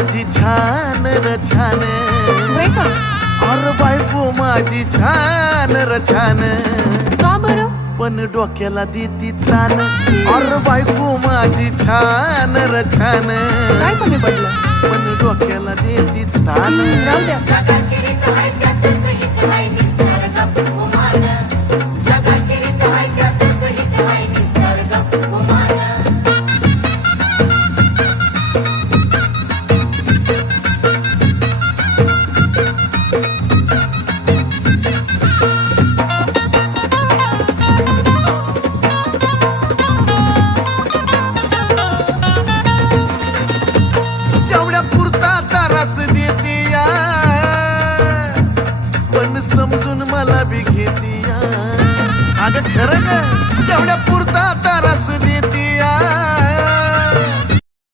माझी छान र छान, होय का? अरे बायको माझी छान र छान, का बरं? पण डोक्याला देती तान. अरे बायको माझी छान र छान, काय कमी पडलं? पण डोक्याला देती तान. राहू द्या. तेवढ्या पुरता तारास देती या, पण समजून मला बी घेती या. अगं खरं ग, तेवढ्या